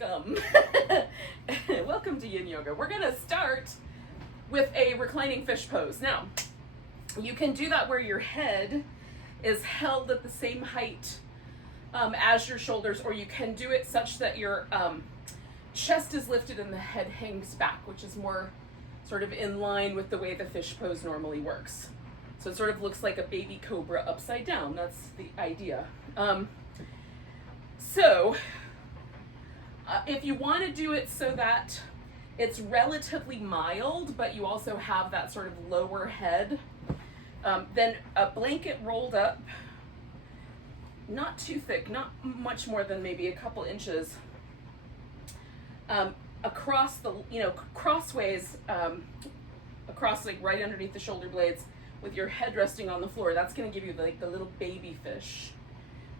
Welcome. Welcome to Yin Yoga. We're going to start with a reclining fish pose. Now, you can do that where your head is held at the same height as your shoulders, or you can do it such that your chest is lifted and the head hangs back, which is more sort of in line with the way the fish pose normally works. So it sort of looks like a baby cobra upside down. That's the idea. If you want to do it so that it's relatively mild, but you also have that sort of lower head, then a blanket rolled up, not too thick, not much more than maybe a couple inches, across the, crossways, across like right underneath the shoulder blades with your head resting on the floor. That's going to give you like the little baby fish.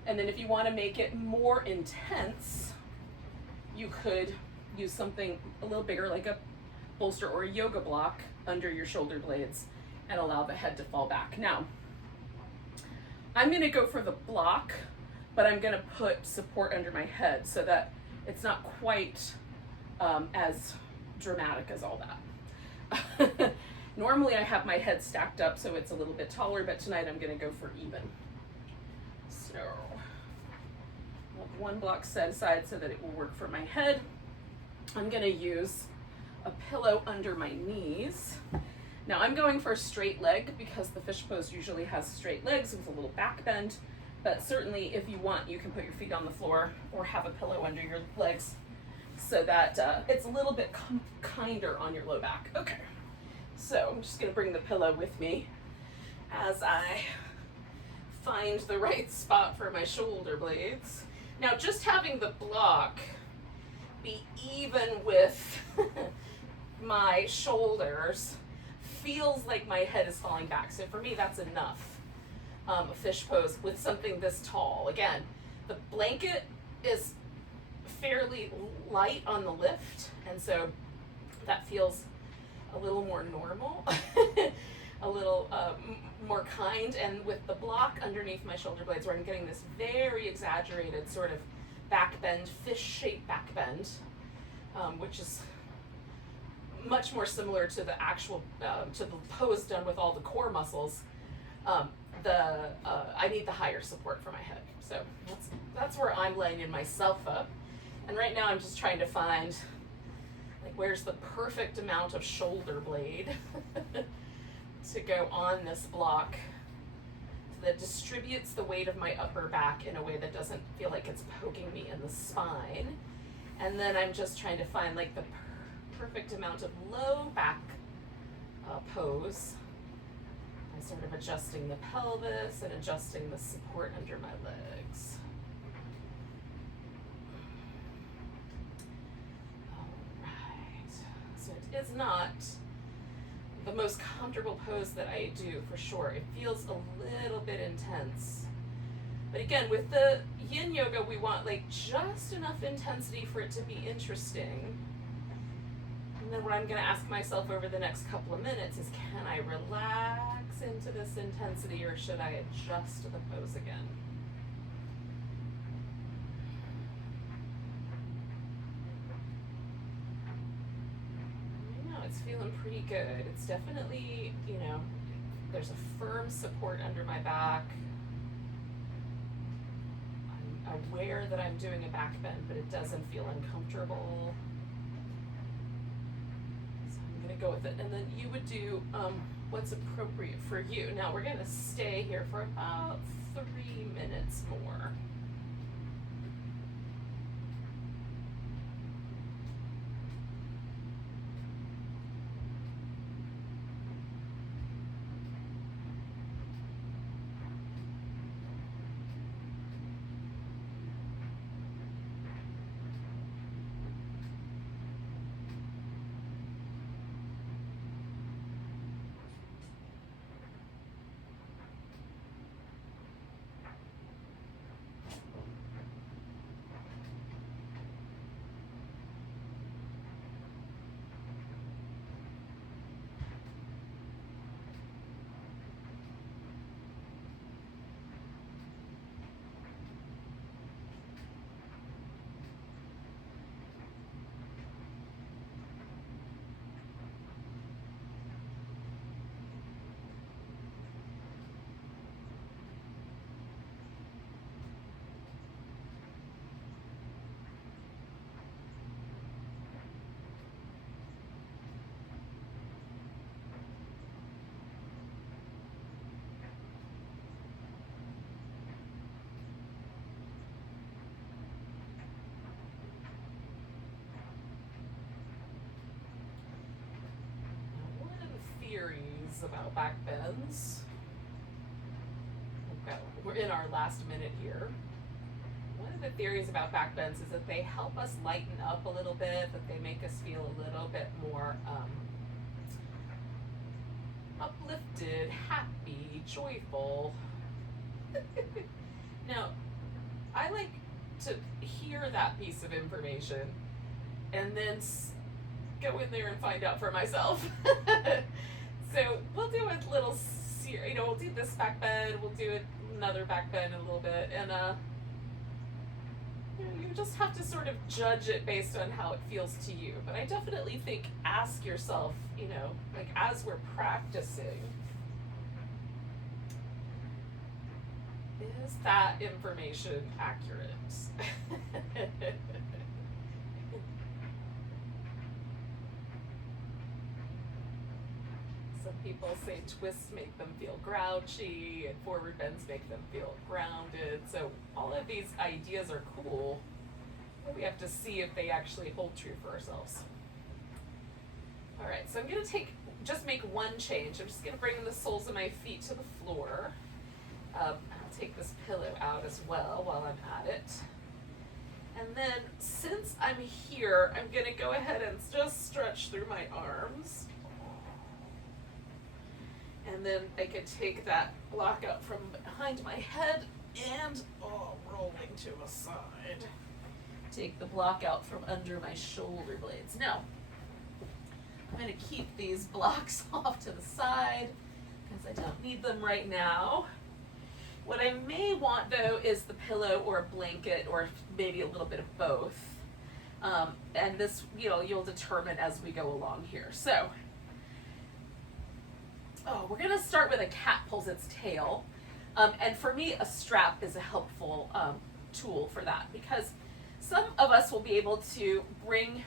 And then if you want to make it more intense, you could use something a little bigger like a bolster or a yoga block under your shoulder blades and allow the head to fall back. Now, I'm going to go for the block, but I'm going to put support under my head so that it's not quite as dramatic as all that. Normally I have my head stacked up so it's a little bit taller, but tonight I'm going to go for even. So, I'll have one block set aside so that it will work for my head. I'm going to use a pillow under my knees. Now I'm going for a straight leg because the fish pose usually has straight legs with a little back bend, but certainly if you want, you can put your feet on the floor or have a pillow under your legs so that it's a little bit kinder on your low back. Okay, so I'm just going to bring the pillow with me as I find the right spot for my shoulder blades. Now, just having the block be even with my shoulders feels like my head is falling back. So for me, that's enough. A fish pose with something this tall. Again, the blanket is fairly light on the lift, and so that feels a little more normal, a little more kind. And with the block underneath my shoulder blades, where I'm getting this very exaggerated sort of back bend, fish-shaped back bend, which is much more similar to the actual, to the pose done with all the core muscles, I need the higher support for my head. So that's where I'm laying in my sofa. And right now I'm just trying to find, like, where's the perfect amount of shoulder blade to go on this block that distributes the weight of my upper back in a way that doesn't feel like it's poking me in the spine. And then I'm just trying to find like the perfect amount of low back pose. I'm sort of adjusting the pelvis and adjusting the support under my legs. All right, so it is not the most comfortable pose that I do, for sure. It feels a little bit intense. But again, with the Yin Yoga, we want like just enough intensity for it to be interesting. And then what I'm going to ask myself over the next couple of minutes is, can I relax into this intensity, or should I adjust the pose again? It's feeling pretty good. It's definitely, there's a firm support under my back. I'm aware that I'm doing a back bend, but it doesn't feel uncomfortable. So I'm going to go with it. And then you would do what's appropriate for you. Now we're going to stay here for about 3 minutes more. theories about back bends. Okay, we're in our last minute here. One of the theories about back bends is that they help us lighten up a little bit, that they make us feel a little bit more uplifted, happy, joyful. Now, I like to hear that piece of information and then go in there and find out for myself. So we'll do a little, we'll do this back bend, we'll do another back bend in a little bit, and you just have to sort of judge it based on how it feels to you. But I definitely think, ask yourself, like as we're practicing, is that information accurate? Some people say twists make them feel grouchy and forward bends make them feel grounded. So all of these ideas are cool, but we have to see if they actually hold true for ourselves. All right, so I'm gonna just make one change. I'm just gonna bring the soles of my feet to the floor. I'll take this pillow out as well while I'm at it. And then since I'm here, I'm gonna go ahead and just stretch through my arms. And then I could take that block out from behind my head and rolling to a side. Take the block out from under my shoulder blades. Now, I'm going to keep these blocks off to the side because I don't need them right now. What I may want though is the pillow or a blanket or maybe a little bit of both. And this, you'll determine as we go along here. So, we're going to start with a cat pulls its tail. And for me, a strap is a helpful tool for that because some of us will be able to bring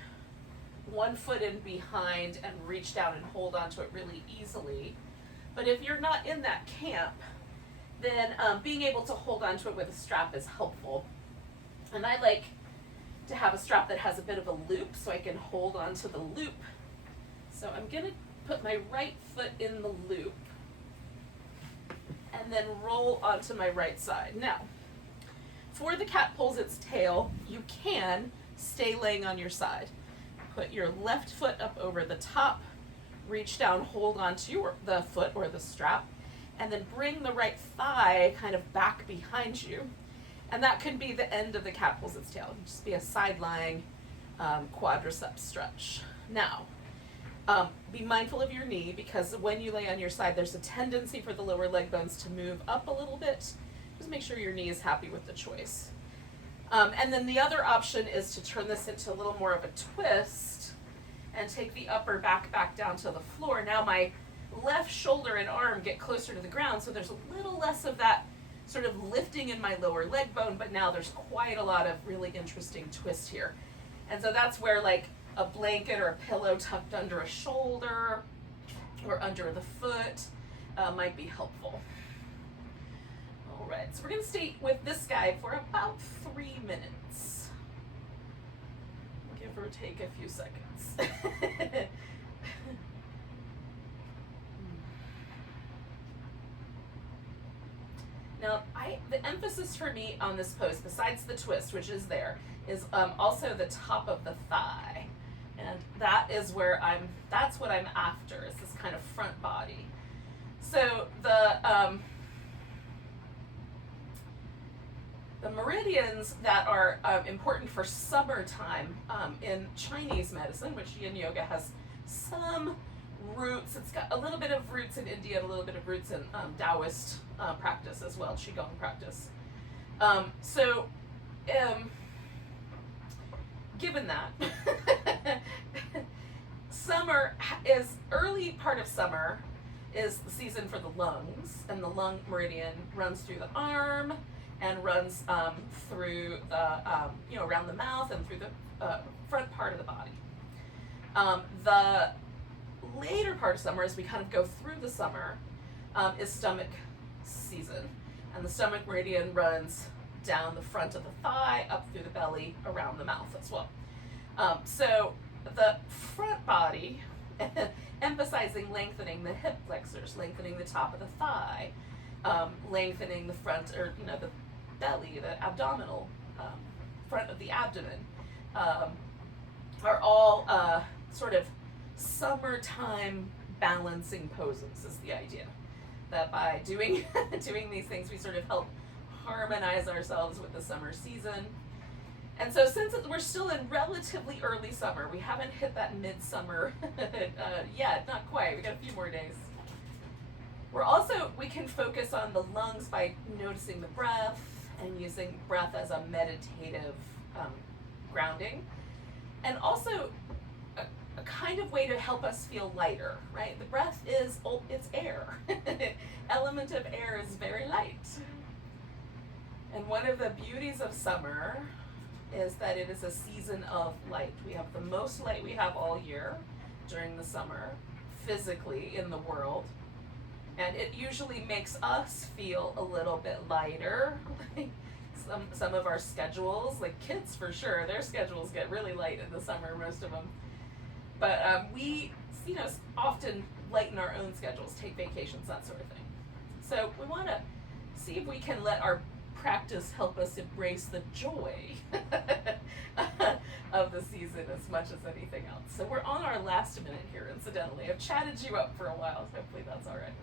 one foot in behind and reach down and hold onto it really easily. But if you're not in that camp, then being able to hold onto it with a strap is helpful. And I like to have a strap that has a bit of a loop so I can hold onto the loop. So I'm going to put my right foot in the loop and then roll onto my right side. Now, for the cat pulls its tail, you can stay laying on your side. Put your left foot up over the top, reach down, hold onto the foot or the strap, and then bring the right thigh kind of back behind you. And that can be the end of the cat pulls its tail. It'll just be a side-lying quadricep stretch. Now, be mindful of your knee because when you lay on your side, there's a tendency for the lower leg bones to move up a little bit. Just make sure your knee is happy with the choice. And then the other option is to turn this into a little more of a twist and take the upper back down to the floor. Now my left shoulder and arm get closer to the ground, so there's a little less of that sort of lifting in my lower leg bone, but now there's quite a lot of really interesting twist here. And so that's where like a blanket or a pillow tucked under a shoulder or under the foot might be helpful. All right, so we're going to stay with this guy for about 3 minutes. Give or take a few seconds. Now, the emphasis for me on this pose, besides the twist, which is there, is also the top of the thigh. And that is where that's what I'm after, is this kind of front body. So the meridians that are important for summertime in Chinese medicine, which Yin Yoga has some roots, it's got a little bit of roots in India and a little bit of roots in Taoist practice as well, Qigong practice. Given that, summer is, early part of summer is the season for the lungs, and the lung meridian runs through the arm and runs through the, around the mouth and through the front part of the body. The later part of summer, as we kind of go through the summer, is stomach season, and the stomach meridian runs down the front of the thigh, up through the belly, around the mouth as well. So the front body, emphasizing lengthening the hip flexors, lengthening the top of the thigh, lengthening the front, or the belly, the abdominal, front of the abdomen, are all sort of summertime balancing poses is the idea. That by doing these things, we sort of help harmonize ourselves with the summer season. And so since we're still in relatively early summer, we haven't hit that midsummer yet, not quite, we got a few more days. We can focus on the lungs by noticing the breath and using breath as a meditative grounding. And also a kind of way to help us feel lighter, right? The breath it's air. Element of air is very light. And one of the beauties of summer is that it is a season of light. We have the most light we have all year during the summer, physically in the world. And it usually makes us feel a little bit lighter. Some of our schedules, like kids for sure, their schedules get really light in the summer, most of them. But we, often lighten our own schedules, take vacations, that sort of thing. So we want to see if we can let our practice help us embrace the joy of the season as much as anything else. So we're on our last minute here, incidentally. I've chatted you up for a while, so hopefully that's all right.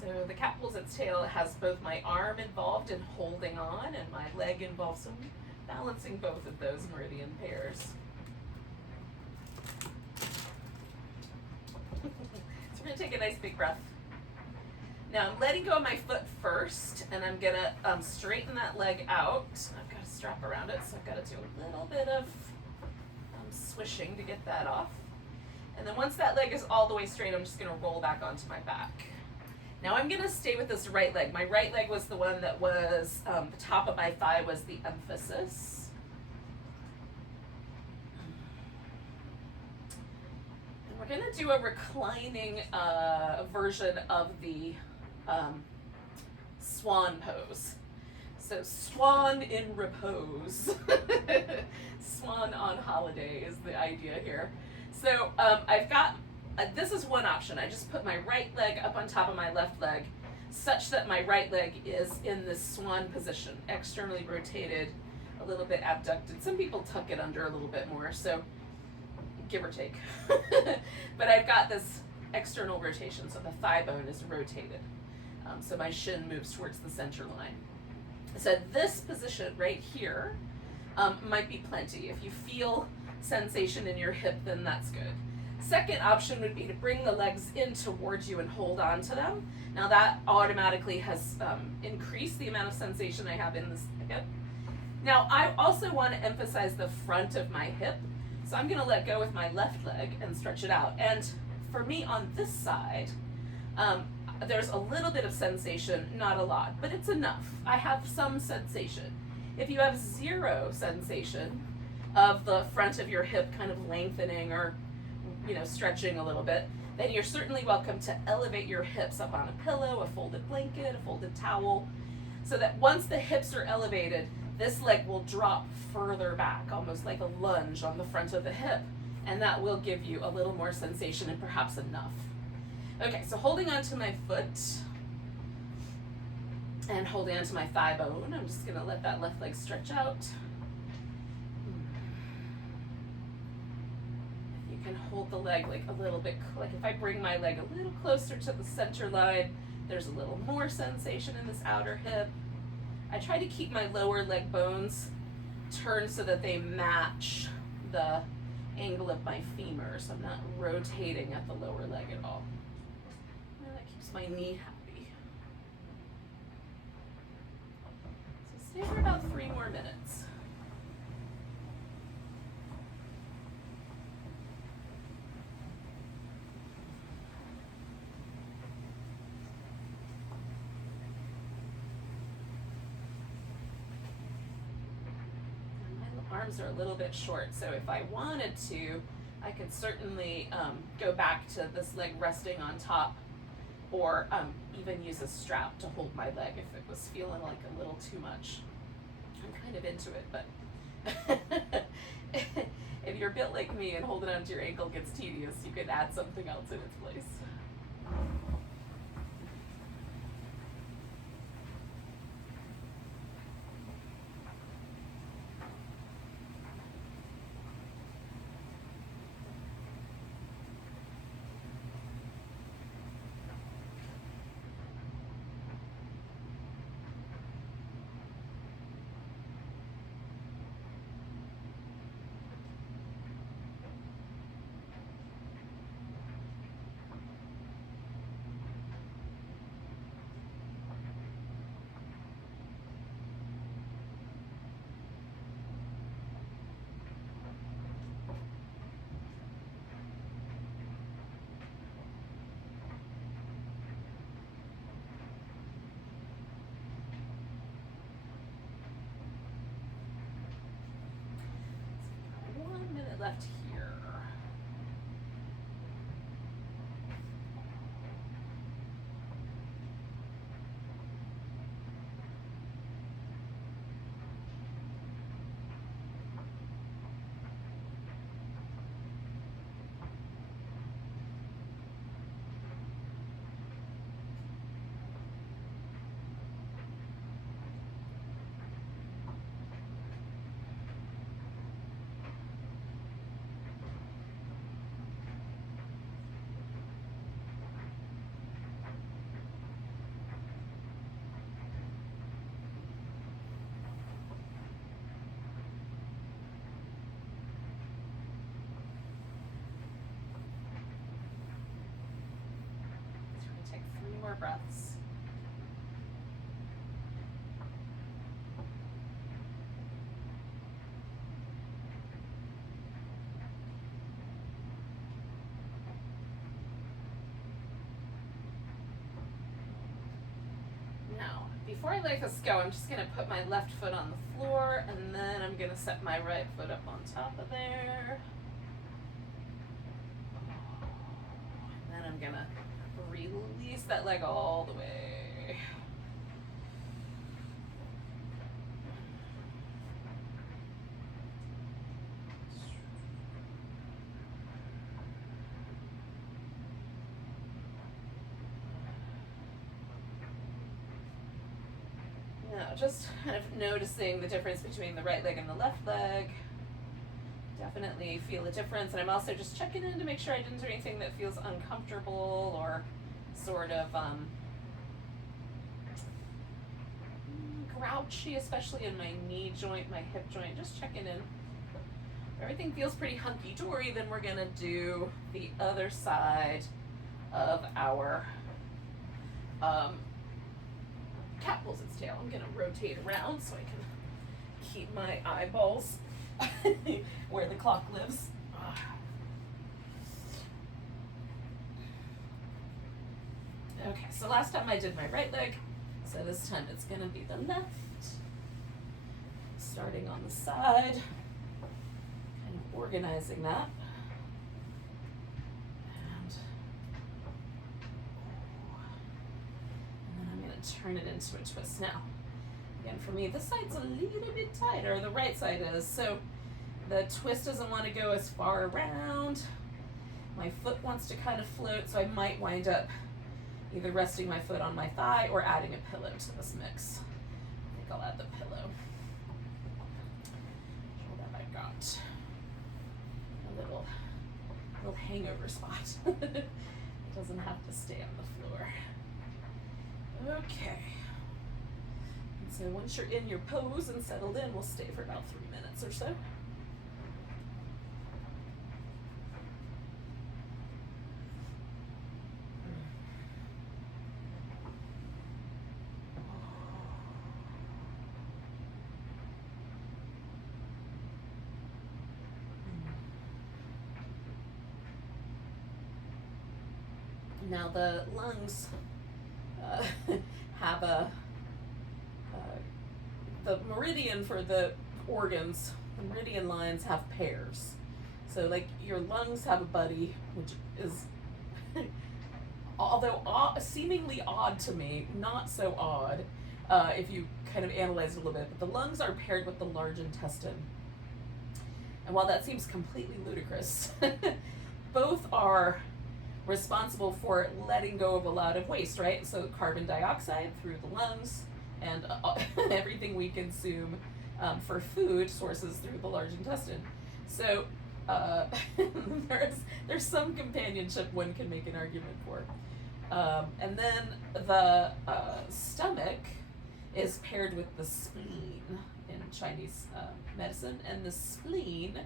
So the cat pulls its tail. It has both my arm involved in holding on and my leg involved, so I'm balancing both of those meridian pairs. So we're going to take a nice big breath. Now I'm letting go of my foot first, and I'm going to straighten that leg out. I've got a strap around it, so I've got to do a little bit of swishing to get that off. And then once that leg is all the way straight, I'm just going to roll back onto my back. Now I'm going to stay with this right leg. My right leg was the one that was, the top of my thigh was the emphasis. And we're going to do a reclining version of the swan pose. So swan in repose. Swan on holiday is the idea here. So I've got, this is one option. I just put my right leg up on top of my left leg such that my right leg is in this swan position, externally rotated, a little bit abducted. Some people tuck it under a little bit more, so give or take. But I've got this external rotation, so the thigh bone is rotated. So my shin moves towards the center line. So this position right here might be plenty. If you feel sensation in your hip, then that's good. Second option would be to bring the legs in towards you and hold on to them. Now that automatically has increased the amount of sensation I have in this hip. Now I also want to emphasize the front of my hip. So I'm going to let go with my left leg and stretch it out. And for me on this side, there's a little bit of sensation, not a lot, but it's enough. I have some sensation. If you have zero sensation of the front of your hip kind of lengthening or stretching a little bit, then you're certainly welcome to elevate your hips up on a pillow, a folded blanket, a folded towel, so that once the hips are elevated, this leg will drop further back, almost like a lunge on the front of the hip, and that will give you a little more sensation and perhaps enough. Okay, so holding onto my foot and holding onto my thigh bone, I'm just gonna let that left leg stretch out. And hold the leg like a little bit, like if I bring my leg a little closer to the center line, there's a little more sensation in this outer hip. I try to keep my lower leg bones turned so that they match the angle of my femur, so I'm not rotating at the lower leg at all. And that keeps my knee happy. So stay for about 3 more minutes. Arms are a little bit short, so if I wanted to, I could certainly go back to this leg resting on top or even use a strap to hold my leg if it was feeling like a little too much. I'm kind of into it, but if you're built like me and holding onto your ankle gets tedious, you could add something else in its place. Left here. Take 3 more breaths. Now, before I let this go, I'm just going to put my left foot on the floor, and then I'm going to set my right foot up on top of there. And then I'm going to release that leg all the way. Now, just kind of noticing the difference between the right leg and the left leg. Definitely feel a difference, and I'm also just checking in to make sure I didn't do anything that feels uncomfortable or sort of grouchy, especially in my knee joint, my hip joint. Just checking in. If everything feels pretty hunky-dory, then we're gonna do the other side of our cat pulls its tail. I'm gonna rotate around so I can keep my eyeballs where the clock lives. Okay, so last time I did my right leg, so this time it's gonna be the left. Starting on the side, kind of organizing that. And then I'm gonna turn it into a twist now. Again, for me, this side's a little bit tighter, the right side is, so the twist doesn't want to go as far around. My foot wants to kind of float, so I might wind up either resting my foot on my thigh or adding a pillow to this mix. I think I'll add the pillow. What have I got? A little hangover spot. It doesn't have to stay on the floor. Okay. And so once you're in your pose and settled in, we'll stay for about 3 minutes or so. Now the lungs have the meridian for the organs, the meridian lines have pairs. So like your lungs have a buddy, which is although seemingly odd to me, not so odd if you kind of analyze it a little bit, but the lungs are paired with the large intestine. And while that seems completely ludicrous, both are responsible for letting go of a lot of waste, right? So carbon dioxide through the lungs, and everything we consume for food sources through the large intestine. So there's some companionship one can make an argument for. And then the stomach is paired with the spleen in Chinese medicine, and the spleen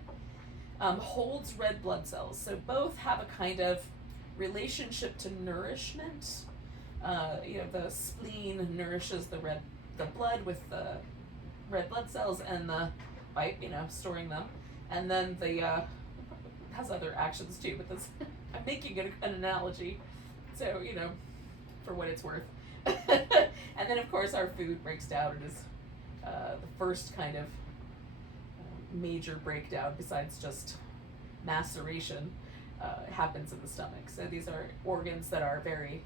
holds red blood cells. So both have a kind of relationship to nourishment. The spleen nourishes the blood with the red blood cells, and by storing them, and then the has other actions too. But this, I'm making an analogy, so for what it's worth. And then of course our food breaks down and is the first kind of major breakdown besides just maceration happens in the stomach. So these are organs that are very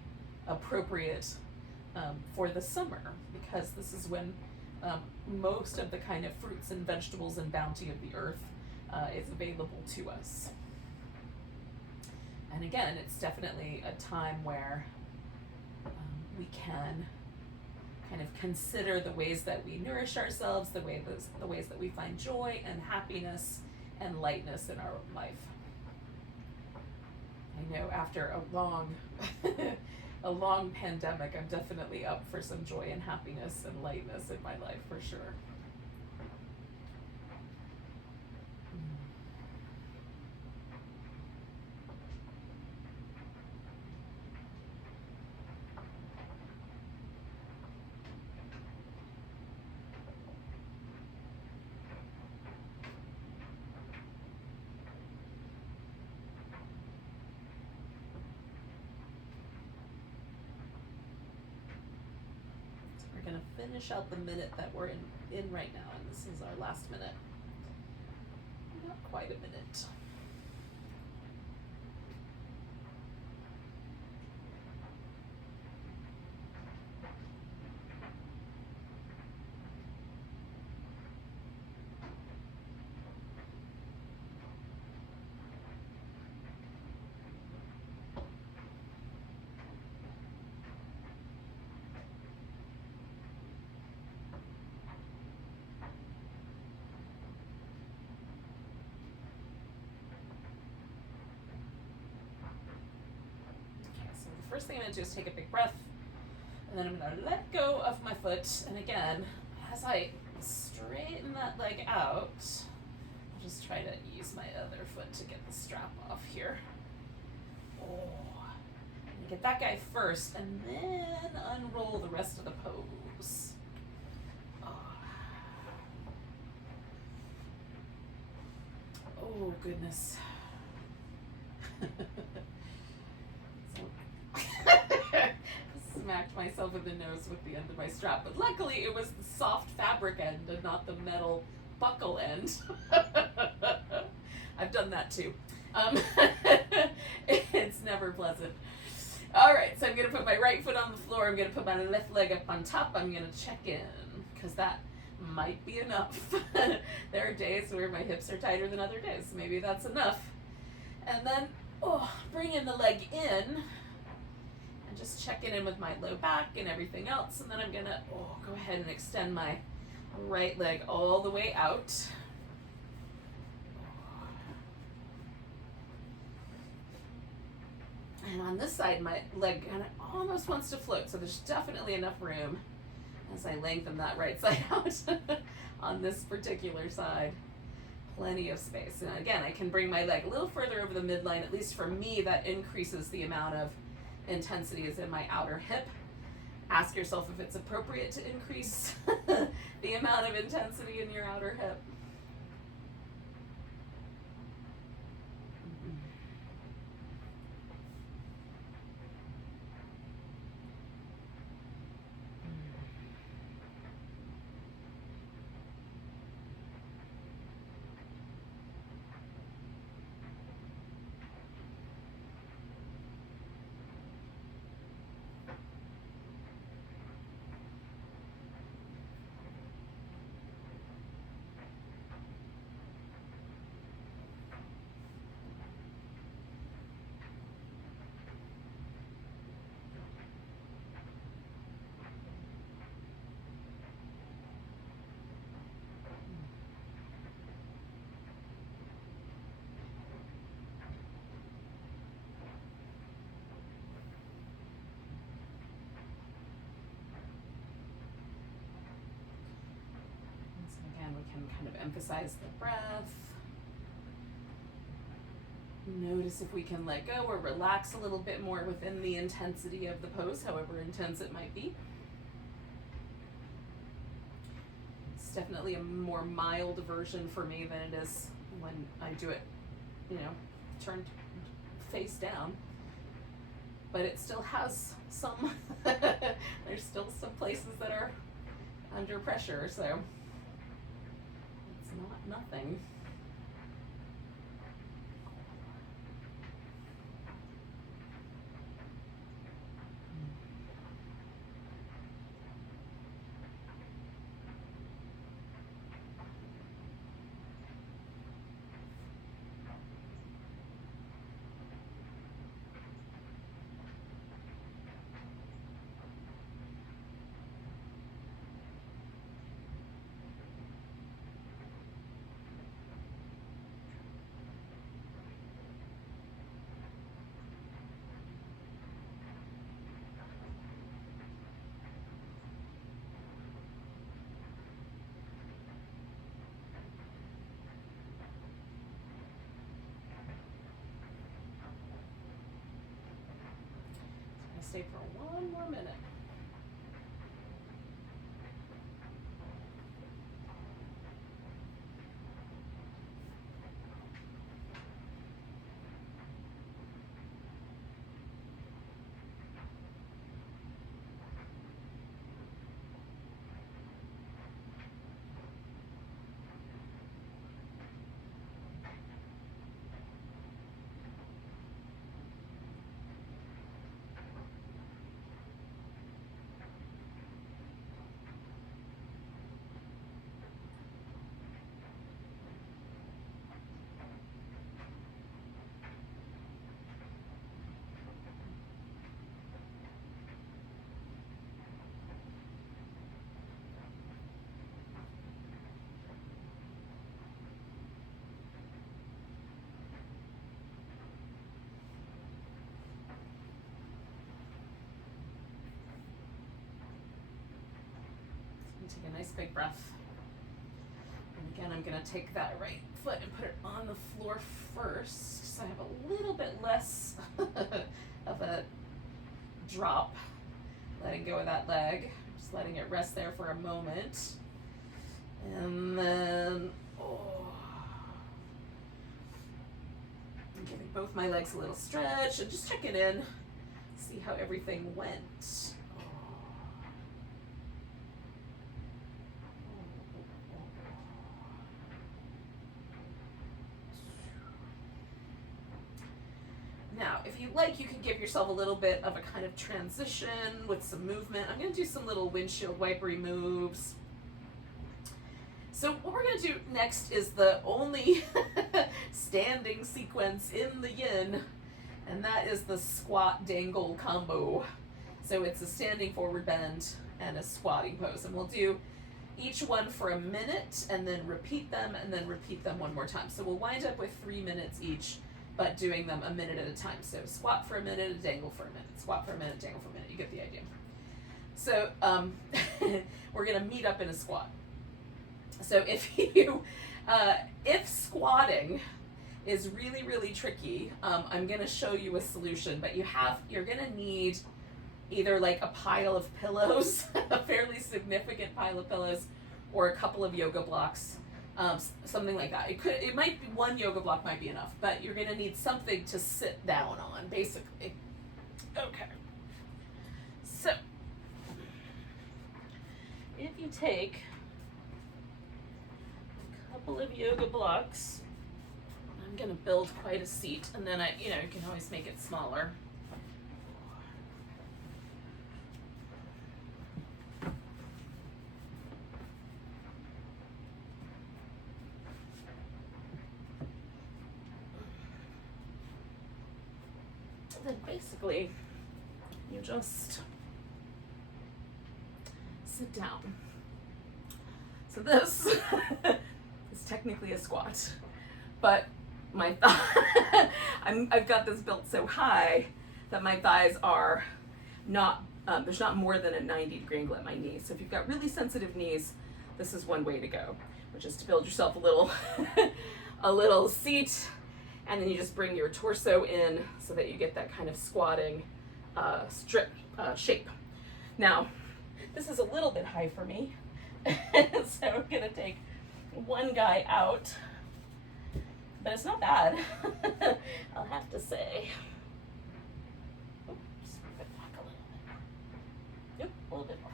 appropriate for the summer, because this is when most of the kind of fruits and vegetables and bounty of the earth is available to us. And again, it's definitely a time where we can kind of consider the ways that we nourish ourselves, the ways that we find joy and happiness and lightness in our life. I know after a long pandemic, I'm definitely up for some joy and happiness and lightness in my life, for sure. Going to finish out the minute that we're in right now, and this is our last minute. Not quite a minute. First thing I'm going to do is take a big breath, and then I'm going to let go of my foot. And again, as I straighten that leg out, I'll just try to use my other foot to get the strap off here. I'm going to get that guy first, and then unroll the rest of the pose. Oh goodness. Smacked myself in the nose with the end of my strap, but luckily it was the soft fabric end and not the metal buckle end. I've done that too. It's never pleasant. All right, so I'm going to put my right foot on the floor. I'm going to put my left leg up on top. I'm going to check in, because that might be enough. There are days where my hips are tighter than other days. Maybe that's enough. And then bring in the leg in, and just checking in with my low back and everything else. And then I'm gonna go ahead and extend my right leg all the way out. And on this side, my leg kind of almost wants to float, so there's definitely enough room as I lengthen that right side out on this particular side. Plenty of space. And again, I can bring my leg a little further over the midline. At least for me, that increases the amount of intensity is in my outer hip. Ask yourself if it's appropriate to increase the amount of intensity in your outer hip. can kind of emphasize the breath. Notice if we can let go or relax a little bit more within the intensity of the pose, however intense it might be. It's definitely a more mild version for me than it is when I do it, turned face down. But it still has some, there's still some places that are under pressure, so it's not nothing. Stay for one more minute. Take a nice big breath. And again, I'm going to take that right foot and put it on the floor first, so I have a little bit less of a drop. Letting go of that leg, just letting it rest there for a moment. And then, I'm giving both my legs a little stretch and just checking in, see how everything went. Now, if you like, you can give yourself a little bit of a kind of transition with some movement. I'm going to do some little windshield wipery moves. So what we're going to do next is the only standing sequence in the yin, and that is the squat dangle combo. So it's a standing forward bend and a squatting pose, and we'll do each one for a minute and then repeat them one more time. So we'll wind up with 3 minutes each, but doing them a minute at a time. So squat for a minute, a dangle for a minute, squat for a minute, dangle for a minute. You get the idea. So we're gonna meet up in a squat. So if squatting is really, really tricky, I'm gonna show you a solution, but you're gonna need either like a pile of pillows, a fairly significant pile of pillows, or a couple of yoga blocks. Something like that. It might be one yoga block might be enough, but you're gonna need something to sit down on, basically. Okay. So, if you take a couple of yoga blocks, I'm gonna build quite a seat, and then you can always make it smaller. Then basically, you just sit down. So this is technically a squat, but my I've got this built so high that my thighs are not, there's not more than a 90-degree angle at my knees. So if you've got really sensitive knees, this is one way to go, which is to build yourself a little, a little seat, and then you just bring your torso in so that you get that kind of squatting shape. Now, this is a little bit high for me, so I'm gonna take one guy out, but it's not bad, I'll have to say. Oops, move it back a little bit more. Yep, a little bit more.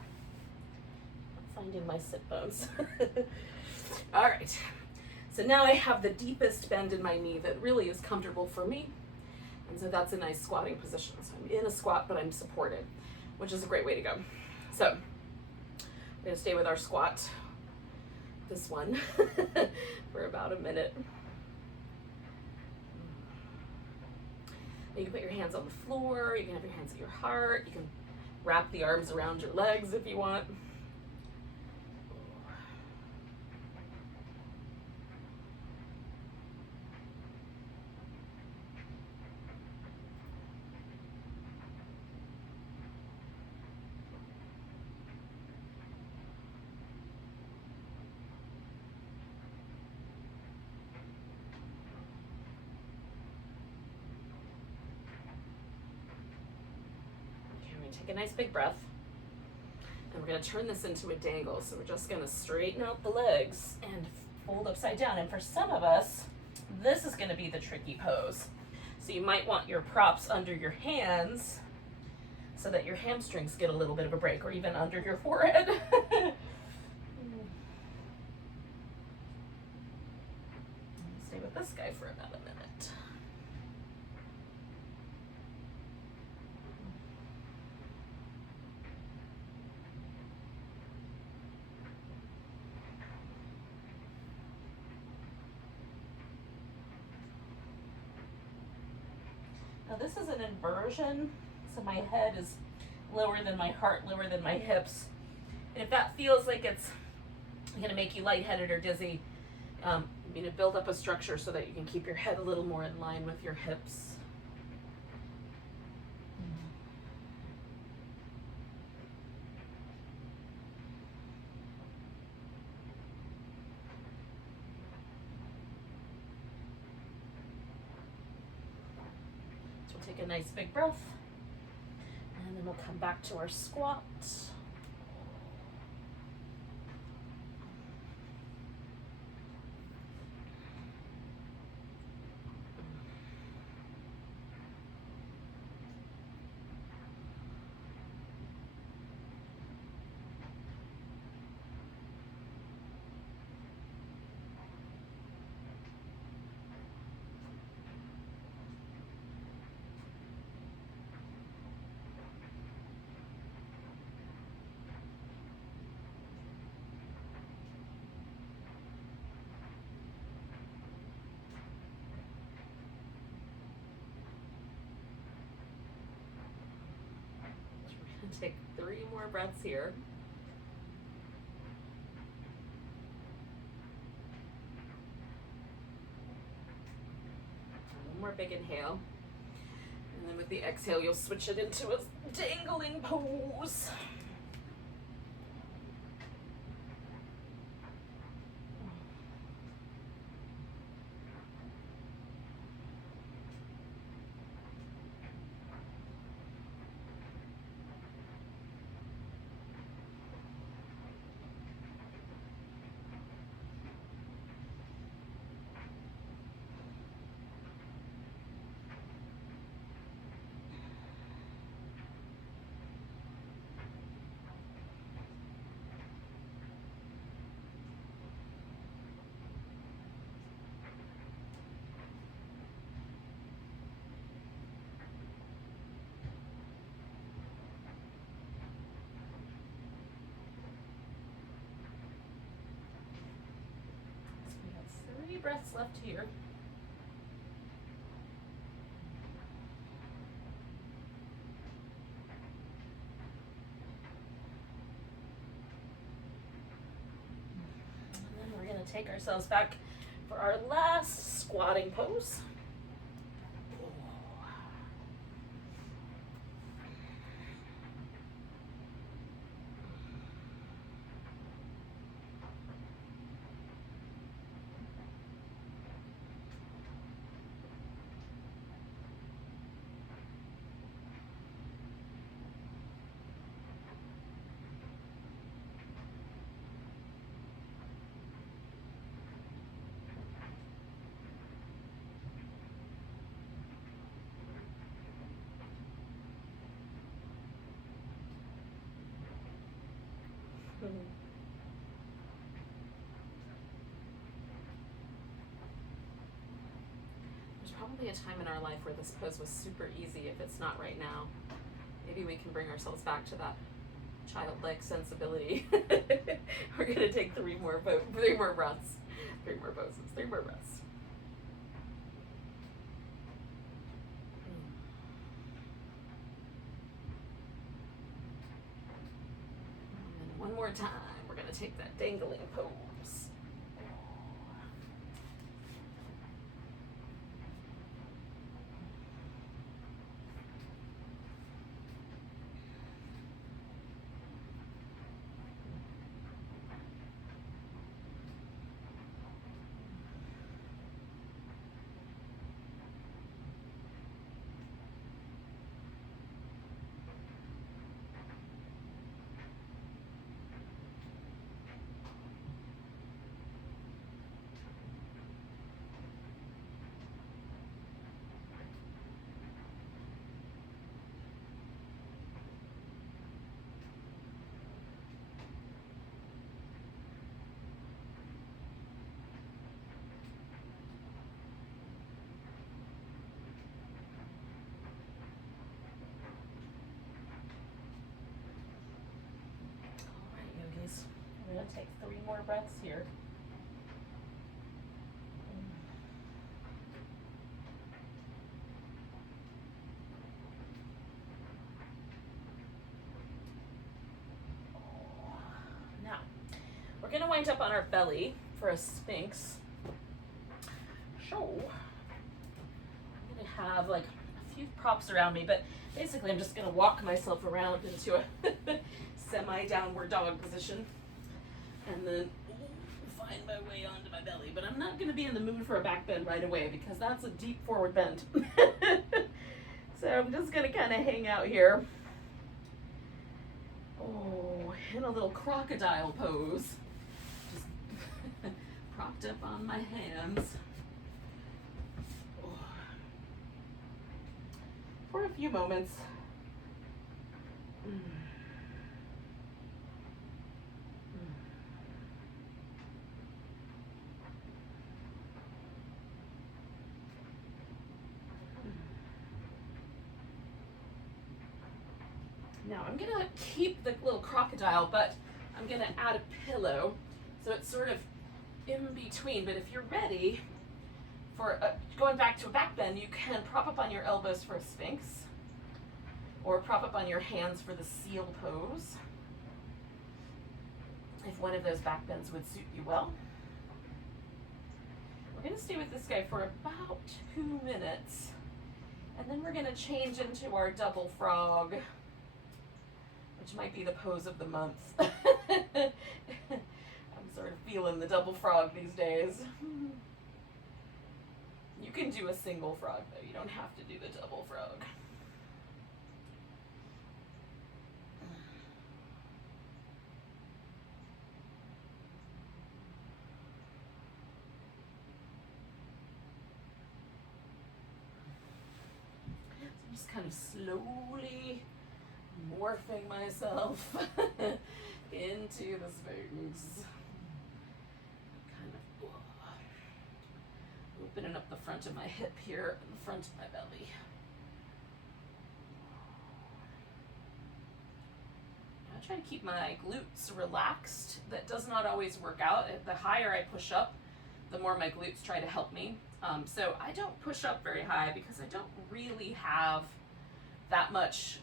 I'm finding my sit bones. All right, so now I have the deepest bend in my knee that really is comfortable for me, and so that's a nice squatting position. So I'm in a squat, but I'm supported, which is a great way to go. So I'm gonna stay with our squat, this one, for about a minute. You can put your hands on the floor, you can have your hands at your heart, you can wrap the arms around your legs if you want. Take a nice big breath, and we're going to turn this into a dangle. So we're just going to straighten out the legs and fold upside down. And for some of us, this is going to be the tricky pose. So you might want your props under your hands so that your hamstrings get a little bit of a break, or even under your forehead. Stay with this guy for about a minute. Now this is an inversion, so my head is lower than my heart, lower than my hips. And if that feels like it's gonna make you lightheaded or dizzy, you need to build up a structure so that you can keep your head a little more in line with your hips. Take a nice big breath, and then we'll come back to our squat. Take 3 more breaths here. One more big inhale. And then with the exhale, you'll switch it into a dangling pose. Breaths left here. And then we're going to take ourselves back for our last squatting pose. There's probably a time in our life where this pose was super easy. If it's not right now, maybe we can bring ourselves back to that childlike sensibility. We're gonna take 3 more breaths, 3 more poses, 3 more breaths. And one more time, we're gonna take that dangling pose. We're going to take 3 more breaths here. Now, we're going to wind up on our belly for a Sphinx. So, I'm going to have like a few props around me, but basically I'm just going to walk myself around into a semi-downward dog position. And then find my way onto my belly. But I'm not going to be in the mood for a back bend right away because that's a deep forward bend. So I'm just going to kind of hang out here. Oh, in a little crocodile pose. Just propped up on my hands. Oh. For a few moments. Now I'm gonna keep the little crocodile, but I'm gonna add a pillow, so it's sort of in between. But if you're ready for going back to a back bend, you can prop up on your elbows for a Sphinx, or prop up on your hands for the seal pose, if one of those back bends would suit you well. We're gonna stay with this guy for about 2 minutes, and then we're gonna change into our double frog, which might be the pose of the month. I'm sort of feeling the double frog these days. You can do a single frog though, you don't have to do the double frog. So I'm just kind of slowly morphing myself into the Sphinx. Kind of opening up the front of my hip here and the front of my belly. I try to keep my glutes relaxed. That does not always work out. The higher I push up, the more my glutes try to help me. So I don't push up very high because I don't really have that much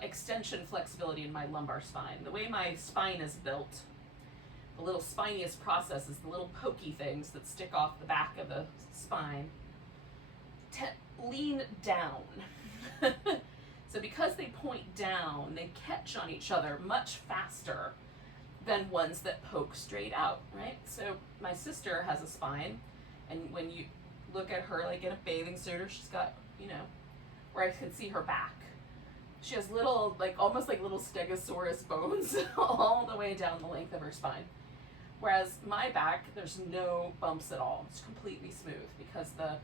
extension flexibility in my lumbar spine. The way my spine is built, the little spiniest processes, the little pokey things that stick off the back of the spine, lean down. So because they point down, they catch on each other much faster than ones that poke straight out, right? So my sister has a spine, and when you look at her like in a bathing suit, or she's got, you know, where I can see her back. She has little, like almost like little stegosaurus bones all the way down the length of her spine. Whereas my back, there's no bumps at all. It's completely smooth because the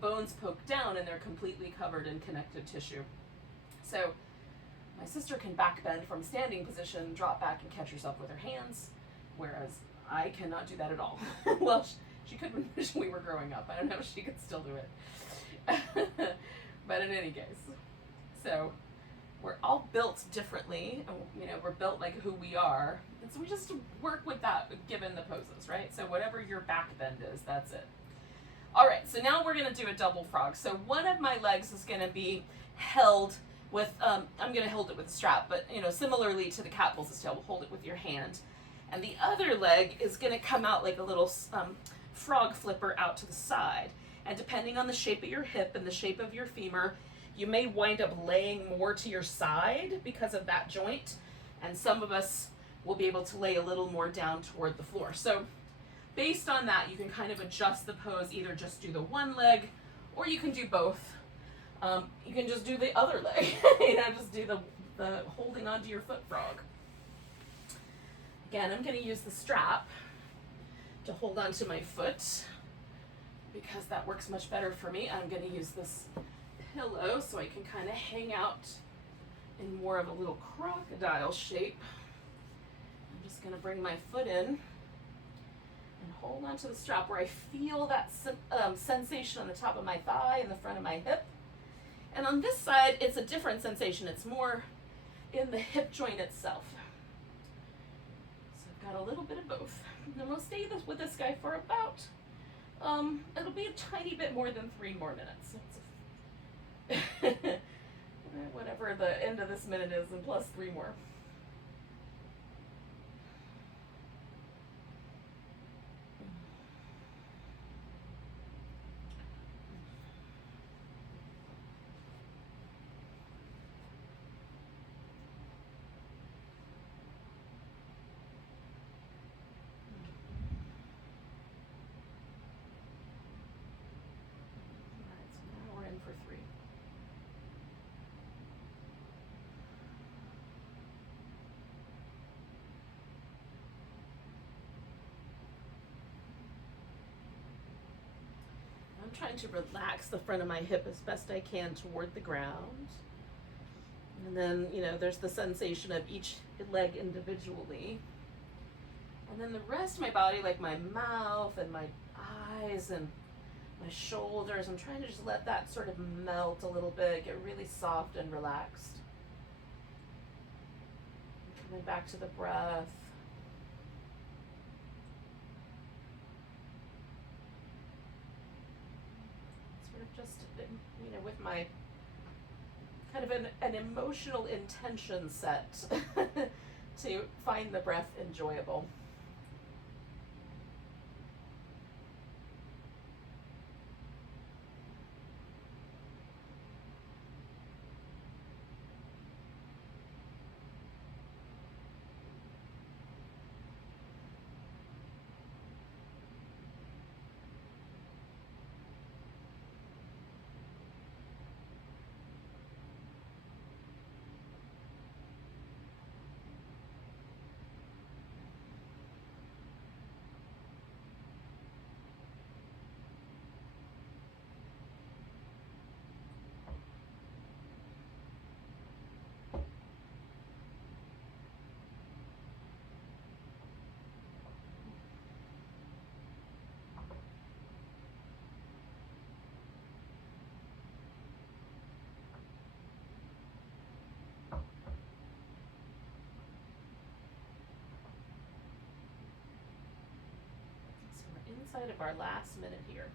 bones poke down and they're completely covered in connective tissue. So My sister can back bend from standing position, drop back and catch herself with her hands, whereas I cannot do that at all. Well, she could when we were growing up. I don't know if she could still do it. But in any case, so we're all built differently. You know, we're built like who we are. And so we just work with that given the poses, right? So whatever your back bend is, that's it. All right, so now we're gonna do a double frog. So one of my legs is gonna be held with, I'm gonna hold it with a strap, but you know, similarly to the cat pulls its tail, we'll hold it with your hand. And the other leg is gonna come out like a little frog flipper out to the side. And depending on the shape of your hip and the shape of your femur, you may wind up laying more to your side because of that joint. And some of us will be able to lay a little more down toward the floor. So based on that, you can kind of adjust the pose, either just do the one leg, or you can do both. You can just do the other leg, you know, just do the holding onto your foot frog. Again, I'm gonna use the strap to hold onto my foot because that works much better for me. I'm gonna use this pillow so I can kind of hang out in more of a little crocodile shape. I'm just gonna bring my foot in and hold onto the strap where I feel that sensation on the top of my thigh and the front of my hip. And on this side, it's a different sensation. It's more in the hip joint itself. So I've got a little bit of both. And then we'll stay with this guy for about, it'll be a tiny bit more than 3 more minutes. Whatever the end of this minute is, and plus 3 more. For 3. I'm trying to relax the front of my hip as best I can toward the ground. And then, you know, there's the sensation of each leg individually. And then the rest of my body, like my mouth and my eyes and my shoulders, I'm trying to just let that sort of melt a little bit, get really soft and relaxed. Coming back to the breath. Sort of just, you know, with my kind of an emotional intention set to find the breath enjoyable. Inside of our last minute here.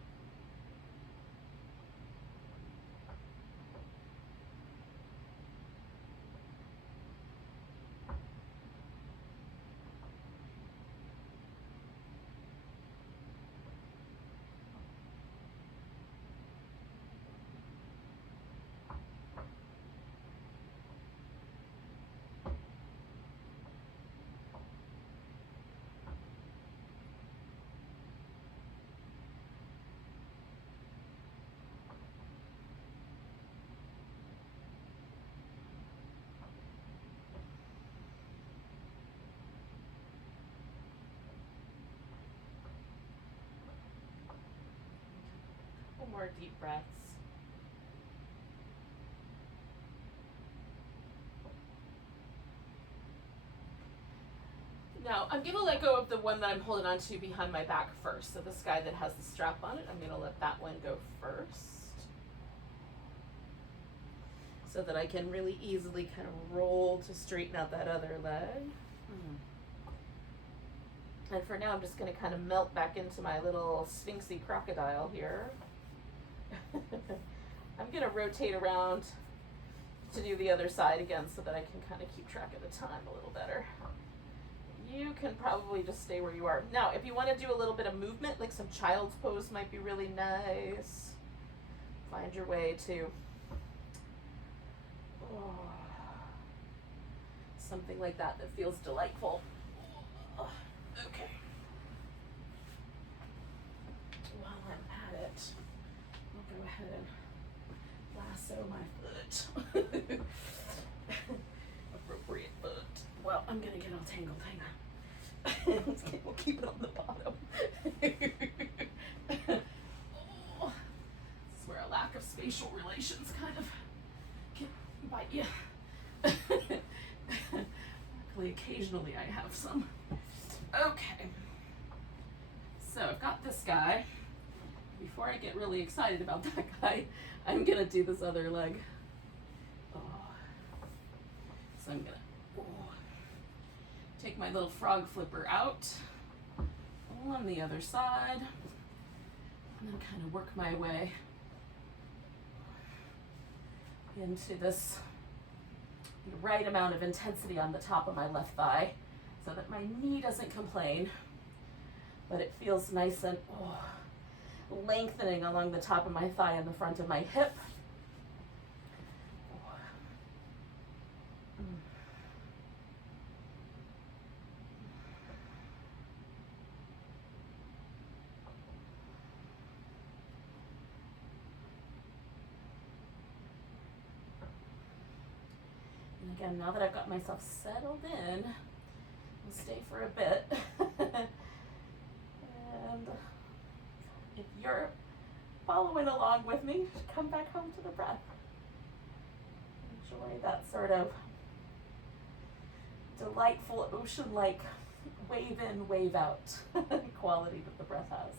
More deep breaths. Now, I'm going to let go of the one that I'm holding on to behind my back first. So this guy that has the strap on it, I'm going to let that one go first, so that I can really easily kind of roll to straighten out that other leg. And for now, I'm just going to kind of melt back into my little sphinxy crocodile here. I'm going to rotate around to do the other side again so that I can kind of keep track of the time a little better. You can probably just stay where you are. Now, if you want to do a little bit of movement, like some child's pose might be really nice. Find your way to something like that that feels delightful. Okay. While I'm at it, I'll go ahead and lasso my foot. Appropriate foot. Well, I'm gonna get all tangled. Hang on. We'll keep it on the bottom. Oh, this is where a lack of spatial relations kind of can bite you. Luckily, occasionally I have some. Okay. So I've got this guy. Before I get really excited about that guy, I'm gonna do this other leg. So I'm gonna take my little frog flipper out on the other side, and then kind of work my way into this right amount of intensity on the top of my left thigh, so that my knee doesn't complain, but it feels nice and lengthening along the top of my thigh and the front of my hip. And again, now that I've got myself settled in, I'll stay for a bit. And if you're following along with me, come back home to the breath. Enjoy that sort of delightful ocean-like wave in, wave out quality that the breath has.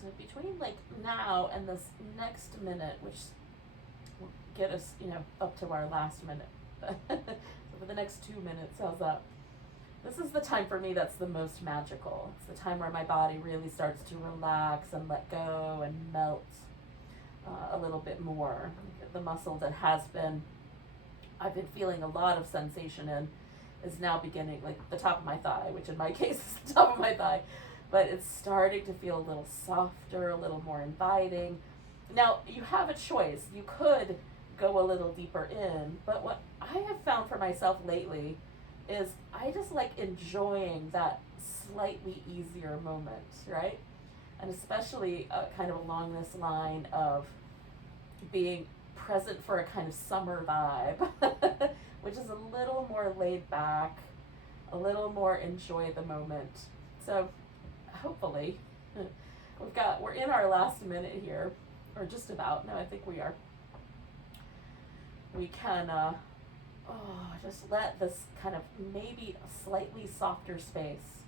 So between like now and this next minute, which will get us, up to our last minute. So for the next 2 minutes, how's that? This is the time for me that's the most magical. It's the time where my body really starts to relax and let go and melt a little bit more. The muscle that I've been feeling a lot of sensation in, is now beginning, like the top of my thigh, which in my case is the top of my thigh. But it's starting to feel a little softer, a little more inviting. Now, you have a choice. You could go a little deeper in, but what I have found for myself lately is I just like enjoying that slightly easier moment, right? And especially kind of along this line of being present for a kind of summer vibe, which is a little more laid back, a little more enjoy the moment. So hopefully We're in our last minute here, or just about. No, I think we are. We can just let this kind of maybe a slightly softer space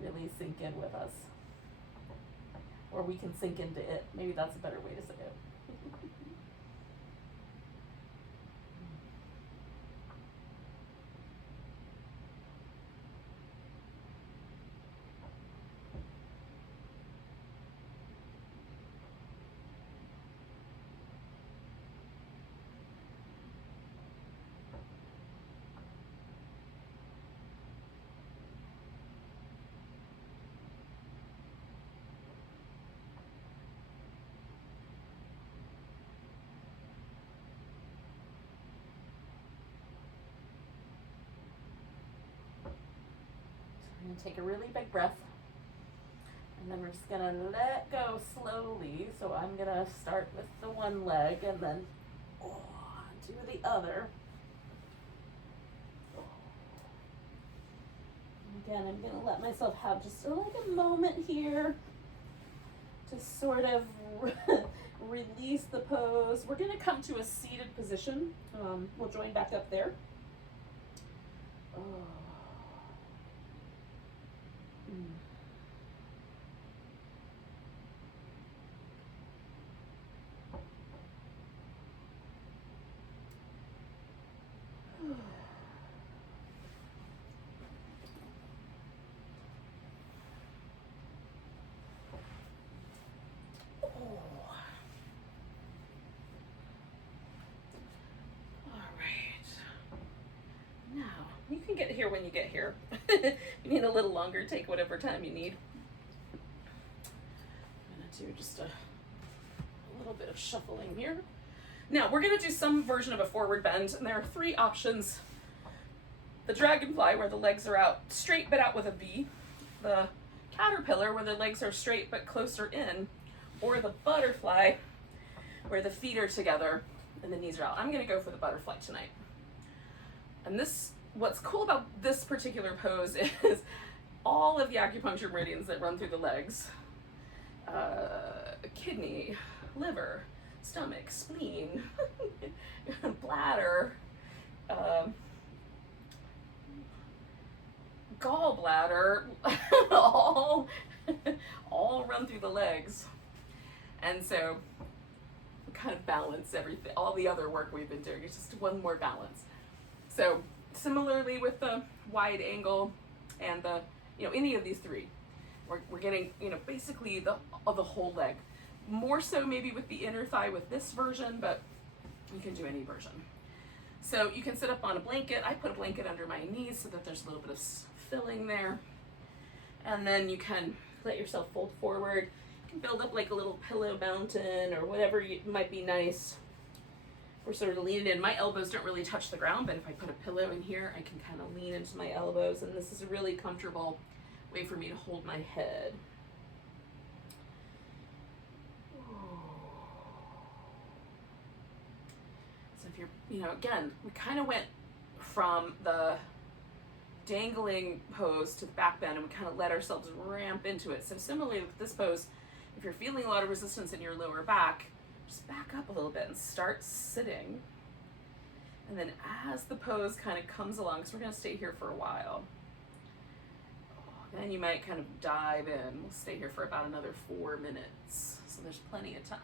really sink in with us. Or we can sink into it. Maybe that's a better way to say it. Take a really big breath, and then we're just gonna let go slowly. So I'm gonna start with the one leg and then do the other. Again, I'm gonna let myself have just a moment here to sort of release the pose. We're gonna come to a seated position. We'll join back up there. You can get here when you get here. If you need a little longer, take whatever time you need. I'm gonna do just a little bit of shuffling here. Now we're gonna do some version of a forward bend, and there are three options. The dragonfly, where the legs are out straight but out with a V. The caterpillar, where the legs are straight but closer in. Or the butterfly, where the feet are together and the knees are out. I'm gonna go for the butterfly tonight. And what's cool about this particular pose is all of the acupuncture meridians that run through the legs, kidney, liver, stomach, spleen, bladder, gallbladder, all run through the legs. And so kind of balance everything, all the other work we've been doing. It's just one more balance. So similarly with the wide angle and the, any of these three, we're getting, basically the whole leg. More so maybe with the inner thigh with this version, but you can do any version. So you can sit up on a blanket. I put a blanket under my knees so that there's a little bit of filling there. And then you can let yourself fold forward. You can build up like a little pillow mountain or whatever might be nice. We're sort of leaning in. My elbows don't really touch the ground, but if I put a pillow in here, I can kind of lean into my elbows, and this is a really comfortable way for me to hold my head. So if you're, again, we kind of went from the dangling pose to the back bend, and we kind of let ourselves ramp into it. So similarly with this pose, if you're feeling a lot of resistance in your lower back, just back up a little bit and start sitting. And then as the pose kind of comes along, because we're going to stay here for a while, then you might kind of dive in. We'll stay here for about another 4 minutes. So there's plenty of time.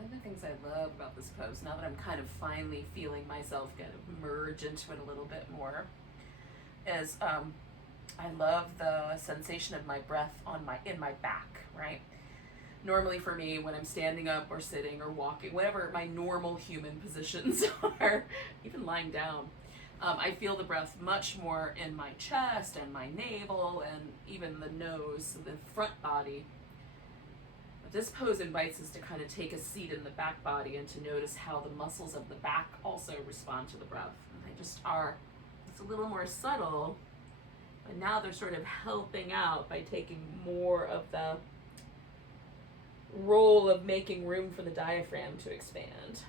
one of the things I love about this pose, now that I'm kind of finally feeling myself kind of merge into it a little bit more, is I love the sensation of my breath in my back, right? Normally for me, when I'm standing up or sitting or walking, whatever my normal human positions are, even lying down, I feel the breath much more in my chest and my navel and even the nose, the front body. But this pose invites us to kind of take a seat in the back body and to notice how the muscles of the back also respond to the breath. And they just are, it's a little more subtle, but now they're sort of helping out by taking more of the role of making room for the diaphragm to expand.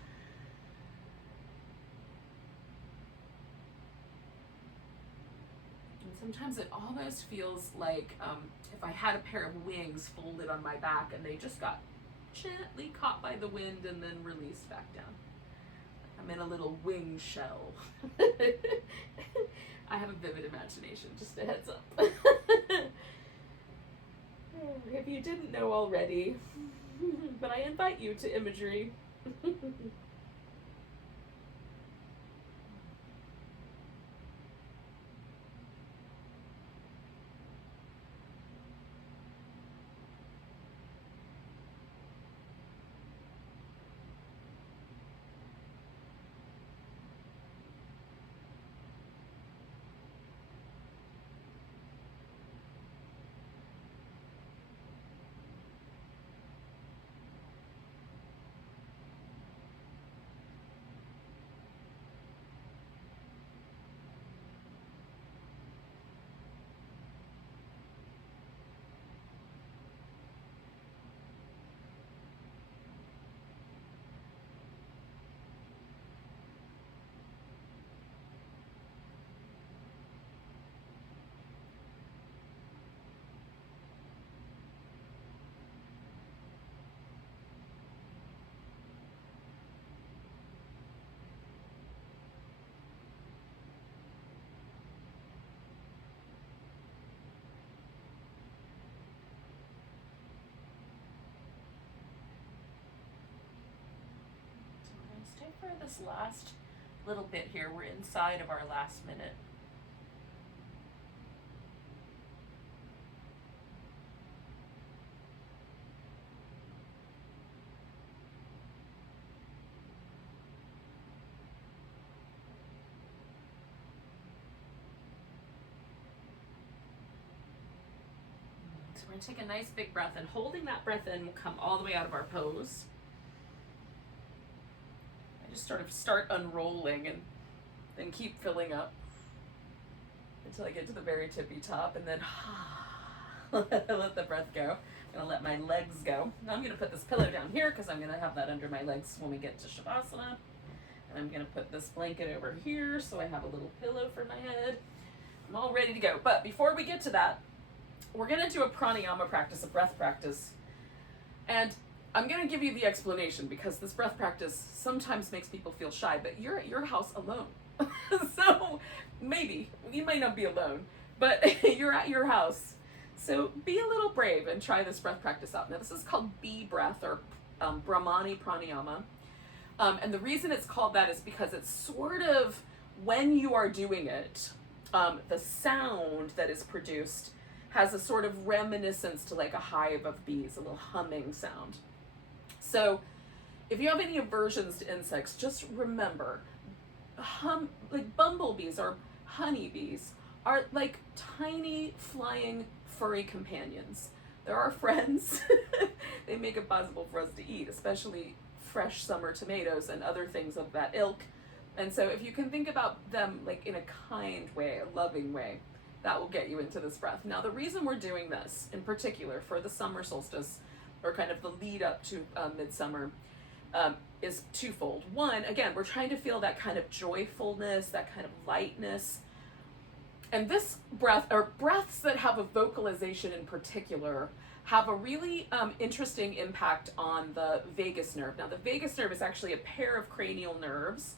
And sometimes it almost feels like if I had a pair of wings folded on my back and they just got gently caught by the wind and then released back down. I'm in a little wing shell. I have a vivid imagination, just a heads up. If you didn't know already, but I invite you to imagery. Stay for this last little bit here. We're inside of our last minute. So we're going to take a nice big breath, and holding that breath in will come all the way out of our pose. Just sort of start unrolling and then keep filling up until I get to the very tippy top, and then let the breath go. I'm going to let my legs go. Now I'm going to put this pillow down here because I'm going to have that under my legs when we get to Shavasana. And I'm going to put this blanket over here so I have a little pillow for my head. I'm all ready to go. But before we get to that, we're going to do a pranayama practice, a breath practice. And I'm going to give you the explanation because this breath practice sometimes makes people feel shy, but you're at your house alone. So maybe, you might not be alone, but you're at your house. So be a little brave and try this breath practice out. Now this is called bee breath, or Brahmani pranayama. And the reason it's called that is because it's sort of, when you are doing it, the sound that is produced has a sort of reminiscence to like a hive of bees, a little humming sound. So if you have any aversions to insects, just remember, like bumblebees or honeybees are like tiny flying furry companions. They're our friends. They make it possible for us to eat, especially fresh summer tomatoes and other things of that ilk. And so if you can think about them like in a kind way, a loving way, that will get you into this breath. Now the reason we're doing this in particular for the summer solstice, or kind of the lead up to midsummer, is twofold. One, again, we're trying to feel that kind of joyfulness, that kind of lightness. And this breath, or breaths that have a vocalization in particular, have a really interesting impact on the vagus nerve. Now the vagus nerve is actually a pair of cranial nerves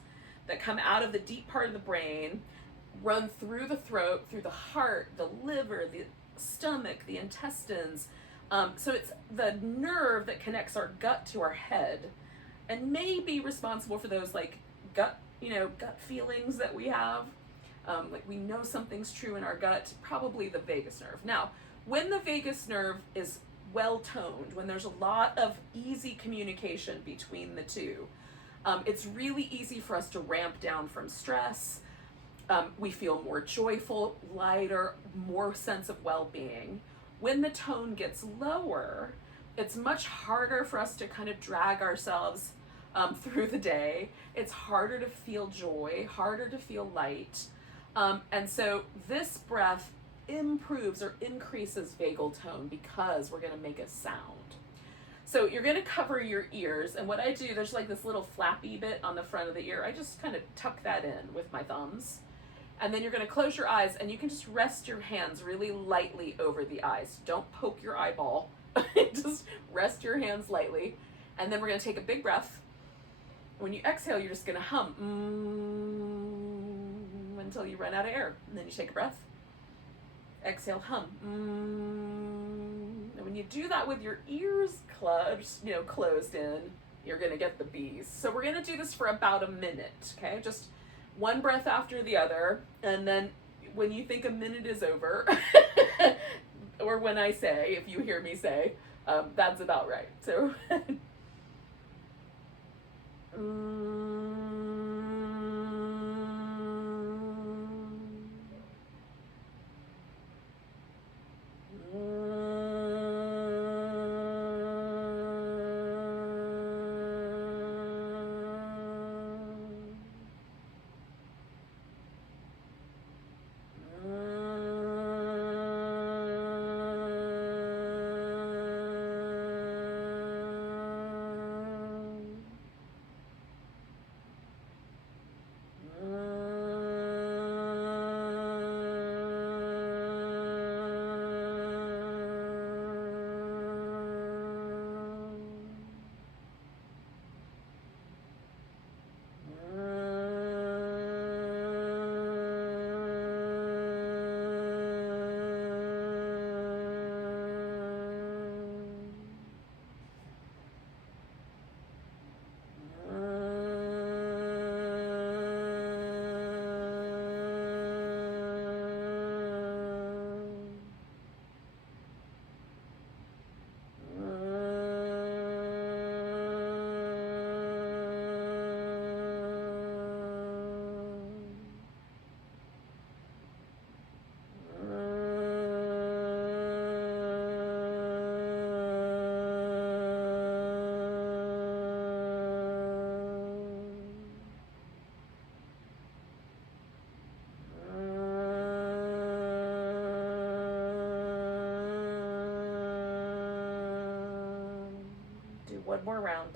that come out of the deep part of the brain, run through the throat, through the heart, the liver, the stomach, the intestines. So it's the nerve that connects our gut to our head. and may be responsible for those like gut feelings that we have. Like we know something's true in our gut, probably the vagus nerve. Now, when the vagus nerve is well toned, when there's a lot of easy communication between the two, it's really easy for us to ramp down from stress. We feel more joyful, lighter, more sense of well-being. When the tone gets lower, it's much harder for us to kind of drag ourselves through the day. It's harder to feel joy, harder to feel light. And so this breath improves or increases vagal tone because we're going to make a sound. So you're going to cover your ears, and what I do, there's like this little flappy bit on the front of the ear. I just kind of tuck that in with my thumbs. And then you're going to close your eyes, and you can just rest your hands really lightly over the eyes. Don't poke your eyeball. Just rest your hands lightly. And then we're going to take a big breath. When you exhale, you're just going to hum until you run out of air. And then you take a breath. Exhale, hum. And when you do that with your ears closed in, you're going to get the bees. So we're going to do this for about a minute, okay? Just one breath after the other, and then when you think a minute is over, or when I say, if you hear me say, that's about right. So, one more round.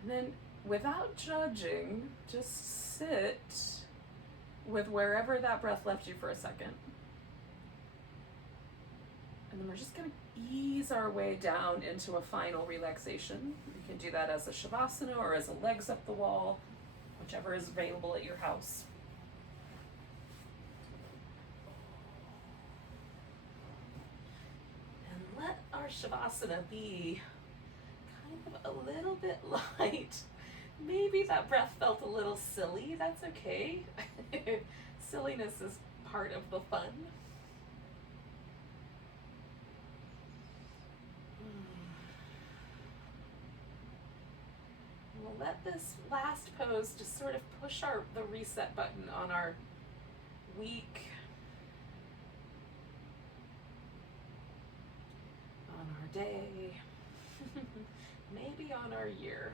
And then, without judging, just sit with wherever that breath left you for a second. And then we're just going to ease our way down into a final relaxation. You can do that as a shavasana or as a legs up the wall, whichever is available at your house. And let our shavasana be kind of a little bit light. Maybe that breath felt a little silly. That's okay. Silliness is part of the fun. We'll let this last pose just sort of push the reset button on our week, on our day, maybe on our year.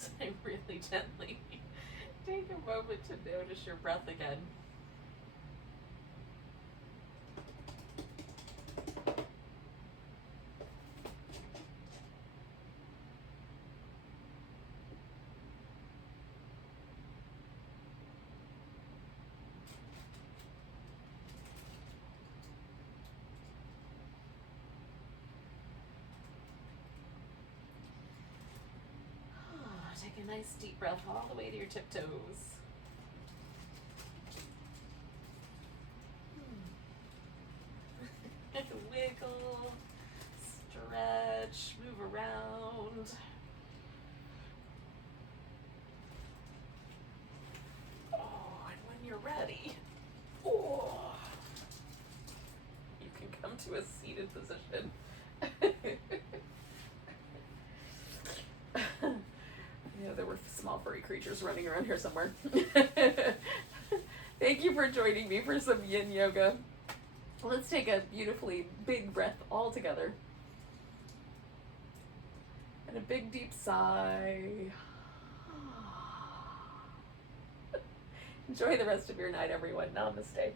So really gently take a moment to notice your breath again. Take a nice deep breath all the way to your tiptoes. Wiggle, stretch, move around. Oh, and when you're ready, oh, you can come to a seated position. Yeah, there were small furry creatures running around here somewhere. Thank you for joining me for some Yin Yoga. Let's take a beautifully big breath all together. And a big deep sigh. Enjoy the rest of your night, everyone. Namaste.